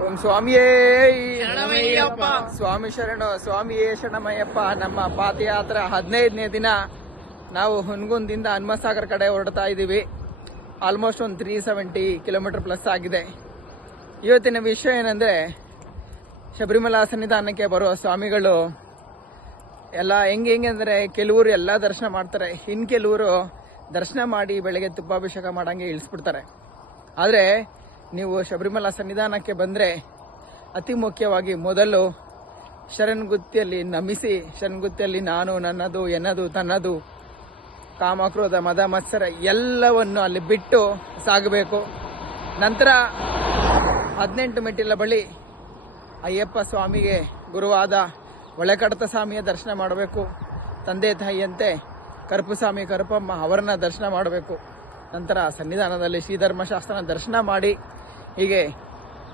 ಓಂ ಸ್ವಾಮಿಯೇ ಶರಣಮಯ್ಯಪ್ಪ. ಸ್ವಾಮಿ ಶರಣ ಸ್ವಾಮಿಯೇ ಶರಣಮಯ್ಯಪ್ಪ. ನಮ್ಮ ಪಾದಯಾತ್ರೆ 15ನೇ ದಿನ ನಾವು ಹುನಗುಂದಿಂದ ಹನುಮಸಾಗರ ಕಡೆ ಹೊರಡ್ತಾ ಇದ್ದೀವಿ. ಆಲ್ಮೋಸ್ಟ್ ಒಂದು 370 ಕಿಲೋಮೀಟರ್ ಪ್ಲಸ್ ಆಗಿದೆ. ಇವತ್ತಿನ ವಿಷಯ ಏನಂದ್ರೆ, ಶಬರಿಮಲಾ ಸನ್ನಿಧಾನಕ್ಕೆ ಬರುವ ಸ್ವಾಮಿಗಳು ಎಲ್ಲ ಹೆಂಗೆ ಅಂದ್ರೆ, ಕೆಲವರು ಎಲ್ಲ ದರ್ಶನ ಮಾಡ್ತಾರೆ, ಇನ್ನು ಕೆಲವರು ದರ್ಶನ ಮಾಡಿ ಬೆಳಗ್ಗೆ ತುಪ್ಪಾಭಿಷೇಕ ಮಾಡಂಗೆ ಇಳಿಸ್ಬಿಡ್ತಾರೆ. ಆದರೆ ನೀವು ಶಬರಿಮಲಾ ಸನ್ನಿಧಾನಕ್ಕೆ ಬಂದರೆ ಅತಿ ಮುಖ್ಯವಾಗಿ ಮೊದಲು ಶರಣಗುತ್ತಿಯಲ್ಲಿ ನಮಿಸಿ, ಶರಣಗುತ್ತಿಯಲ್ಲಿ ನಾನು, ನನ್ನದು, ಎನ್ನದು, ತನ್ನದು, ಕಾಮಕ್ರೋಧ, ಮದ, ಮತ್ಸರ ಎಲ್ಲವನ್ನು ಅಲ್ಲಿ ಬಿಟ್ಟು ಸಾಗಬೇಕು. ನಂತರ 18 ಮೆಟ್ಟಿಲ ಬಳಿ ಅಯ್ಯಪ್ಪ ಸ್ವಾಮಿಗೆ ಗುರುವಾದ ಒಳೆಕಡತ ಸ್ವಾಮಿಯ ದರ್ಶನ ಮಾಡಬೇಕು. ತಂದೆ ತಾಯಿಯಂತೆ ಕರುಪಸ್ವಾಮಿ, ಕರುಪಮ್ಮ ಅವರನ್ನ ದರ್ಶನ ಮಾಡಬೇಕು. ನಂತರ ಸನ್ನಿಧಾನದಲ್ಲಿ ಶ್ರೀಧರ್ಮಶಾಸ್ತ್ರನ ದರ್ಶನ ಮಾಡಿ ಹೀಗೆ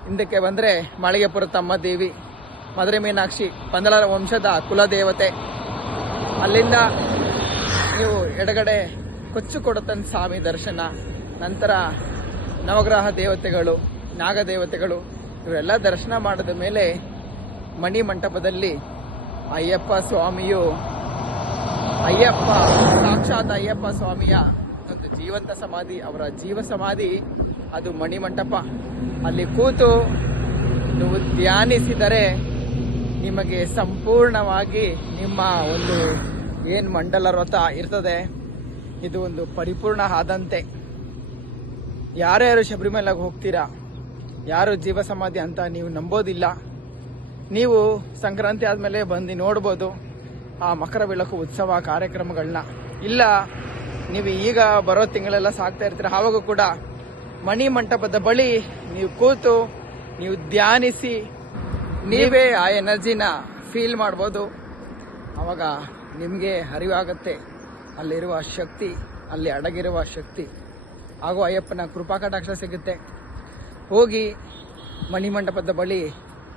ಹಿಂದಕ್ಕೆ ಬಂದರೆ ಮಾಳಿಗೆಪುರ ತಮ್ಮ ದೇವಿ, ಮಧುರೆ ಮೀನಾಕ್ಷಿ, ಪಂದಳರ ವಂಶದ ಕುಲದೇವತೆ. ಅಲ್ಲಿಂದ ನೀವು ಎಡಗಡೆ ಕೊಚ್ಚು ಕೊಡತನ್ ಸ್ವಾಮಿ ದರ್ಶನ, ನಂತರ ನವಗ್ರಹ ದೇವತೆಗಳು, ನಾಗದೇವತೆಗಳು ಇವರೆಲ್ಲ ದರ್ಶನ ಮಾಡಿದ ಮೇಲೆ ಮಣಿ ಮಂಟಪದಲ್ಲಿ ಅಯ್ಯಪ್ಪ ಸ್ವಾಮಿಯು, ಸಾಕ್ಷಾತ್ ಅಯ್ಯಪ್ಪ ಸ್ವಾಮಿಯ ಒಂದು ಜೀವಂತ ಸಮಾಧಿ, ಅವರ ಜೀವ ಸಮಾಧಿ ಅದು ಮಣಿಮಂಟಪ. ಅಲ್ಲಿ ಕೂತು ನೀವು ಧ್ಯಾನಿಸಿದರೆ ನಿಮಗೆ ಸಂಪೂರ್ಣವಾಗಿ ನಿಮ್ಮ ಒಂದು ಏನು ಮಂಡಲ ವ್ರತ ಇರ್ತದೆ ಇದು ಒಂದು ಪರಿಪೂರ್ಣ ಆದಂತೆ. ಯಾರ್ಯಾರು ಶಬರಿಮಲೆಗೆ ಹೋಗ್ತೀರಾ, ಯಾರು ಜೀವ ಸಮಾಧಿ ಅಂತ ನೀವು ನಂಬೋದಿಲ್ಲ. ನೀವು ಸಂಕ್ರಾಂತಿ ಆದಮೇಲೆ ಬಂದು ನೋಡ್ಬೋದು ಆ ಮಕರ ಬೆಳಕು ಉತ್ಸವ ಕಾರ್ಯಕ್ರಮಗಳನ್ನ. ಇಲ್ಲ ನೀವು ಈಗ ಬರೋ ತಿಂಗಳೆಲ್ಲ ಸಾಕ್ತಾ ಇರ್ತೀರ, ಆವಾಗ ಕೂಡ ಮಣಿ ಮಂಟಪದ ಬಳಿ ನೀವು ಕೂತು ನೀವು ಧ್ಯಾನಿಸಿ ನೀವೇ ಆ ಎನರ್ಜಿನ ಫೀಲ್ ಮಾಡ್ಬೋದು. ಆವಾಗ ನಿಮಗೆ ಅರಿವಾಗುತ್ತೆ ಅಲ್ಲಿರುವ ಶಕ್ತಿ, ಅಲ್ಲಿ ಅಡಗಿರುವ ಶಕ್ತಿ ಹಾಗೂ ಅಯ್ಯಪ್ಪನ ಕೃಪಾ ಕಟಾಕ್ಷ ಸಿಗುತ್ತೆ. ಹೋಗಿ ಮಣಿಮಂಟಪದ ಬಳಿ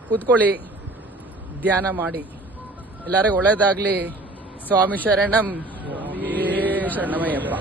ಕೂತ್ಕೊಳ್ಳಿ, ಧ್ಯಾನ ಮಾಡಿ. ಎಲ್ಲರಿಗೂ ಒಳ್ಳೆಯದಾಗಲಿ. ಸ್ವಾಮಿ ಶರಣಂ, ಶರಣಮಯ್ಯಪ್ಪ.